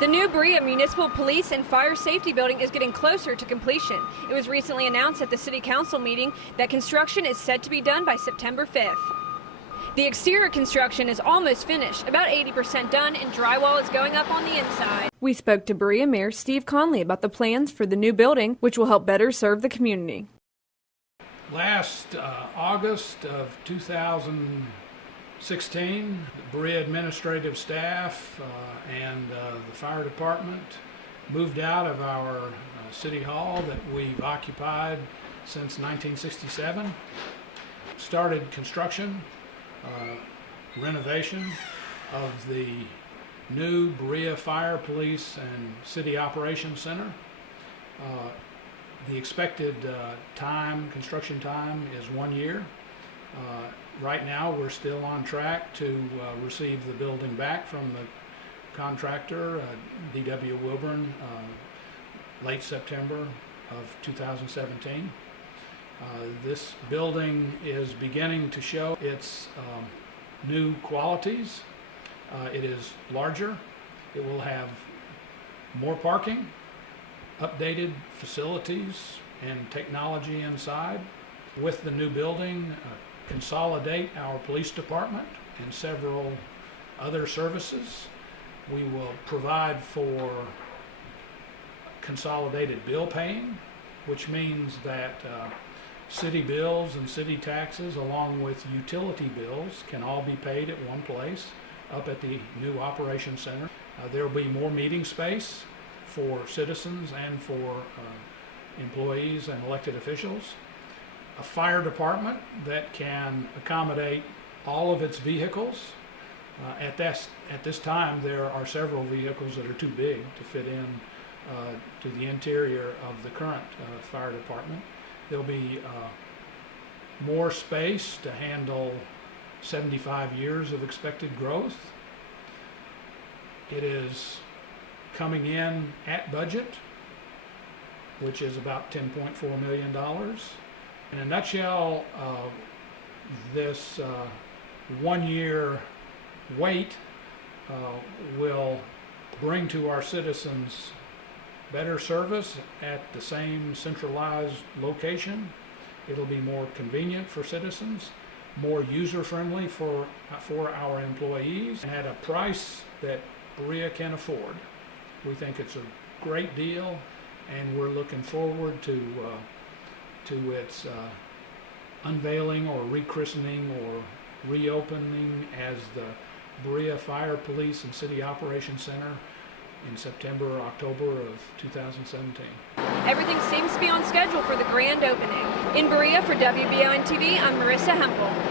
The new Berea Municipal Police and Fire Safety Building is getting closer to completion. It was recently announced at the City Council meeting that construction is set to be done by September 5th. The exterior construction is almost finished, about 80% done, and drywall is going up on the inside. We spoke to Berea Mayor Steve Connelly about the plans for the new building, which will help better serve the community. Last August of 2016, the Berea administrative staff and the fire department moved out of our city hall that we've occupied since 1967, started construction, renovation of the new Berea Fire, Police, and City Operations Center. The expected construction time is 1 year. Right now we're still on track to receive the building back from the contractor, D.W. Wilburn, late September of 2017. This building is beginning to show its new qualities. It is larger. It will have more parking, updated facilities and technology inside. With the new building, consolidate our police department and several other services. We will provide for consolidated bill paying, which means that city bills and city taxes along with utility bills can all be paid at one place up at the new operations center. There will be more meeting space for citizens and for employees and elected officials. A fire department that can accommodate all of its vehicles. At this time, there are several vehicles that are too big to fit in to the interior of the current fire department. There'll be more space to handle 75 years of expected growth. It is coming in at budget, which is about $10.4 million. In a nutshell, this 1 year wait will bring to our citizens better service at the same centralized location. It'll be more convenient for citizens, more user-friendly for our employees, and at a price that Berea can afford. We think it's a great deal, and we're looking forward to its unveiling or rechristening or reopening as the Berea Fire, Police, and City Operations Center in September or October of 2017. Everything seems to be on schedule for the grand opening. In Berea for WBON TV, I'm Marissa Hempel.